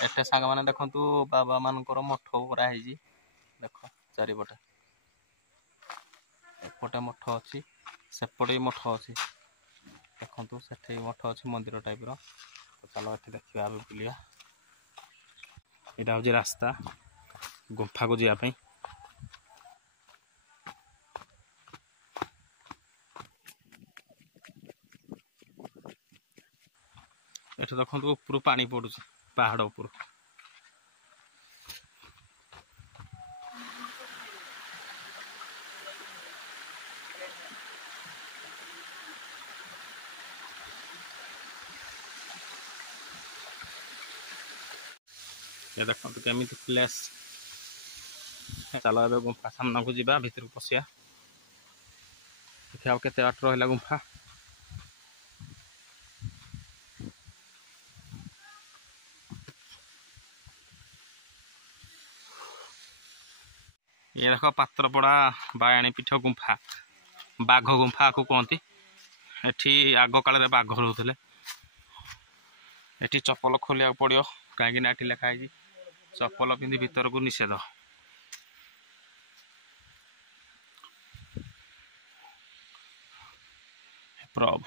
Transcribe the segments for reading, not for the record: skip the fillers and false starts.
एटे सांग मैंने देखु बाबा मानकर मठ कराई देख चारिपटे एपटे मठ अच्छी सेपटे मठ अच्छी देखु से मठ अच्छी मंदिर टाइप चलो ये देखा बुलिया यहाँ हूँ रास्ता गुंफा को जावाई एठ देखो ऊपर पानी पड़ू पहाड़ उपर ये देखो केमी प्लेस चलो ए गुंफा सामना को जा भीतर को पशिया देखिए केते बाट रहा गुंफा ये देख पात्रपड़ा बायाणी पीठ गुंफा बाघ गुंफा को कहती एठी आग काल बाघ रोते एठी चप्पल खोलिया पड़ो कहीं एठी लिखाई चप्पल पिंधि भीतर को निषेध प्रभु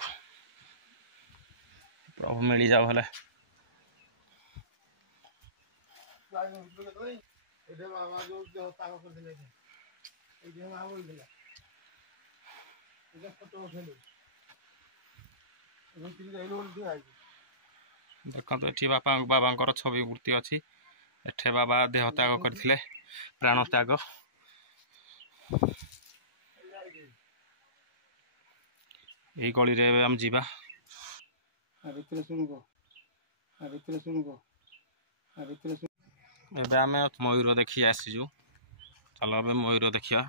प्रभु मिल जाओ हेले देखो ये बाबा छवि मूर्ति अच्छी एठे बाबा देह त्याग करथिले प्राण त्याग यही गली रे हम जीवा एबे आमे मयूर देखी आसीजु चलो अब मयूर देखिया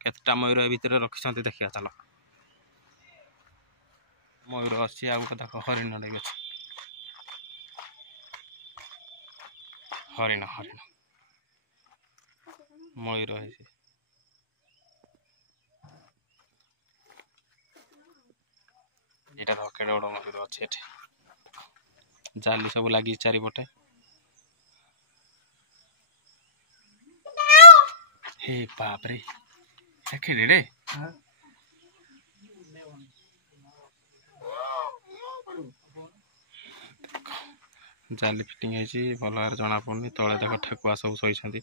केतटा मयूर भितर रखिसंती देखिया चलो मयूर अच्छी आ देख हरिण टे अच्छे हरिण हरिण मयूर है यहाँ केड़े बड़ मयूर अच्छे जाली सब लगी चारिपटे हे बाप रे केड़े जाली फिटिंग है भल भाव जना पड़नी तले देख ठेकुआ सब शोती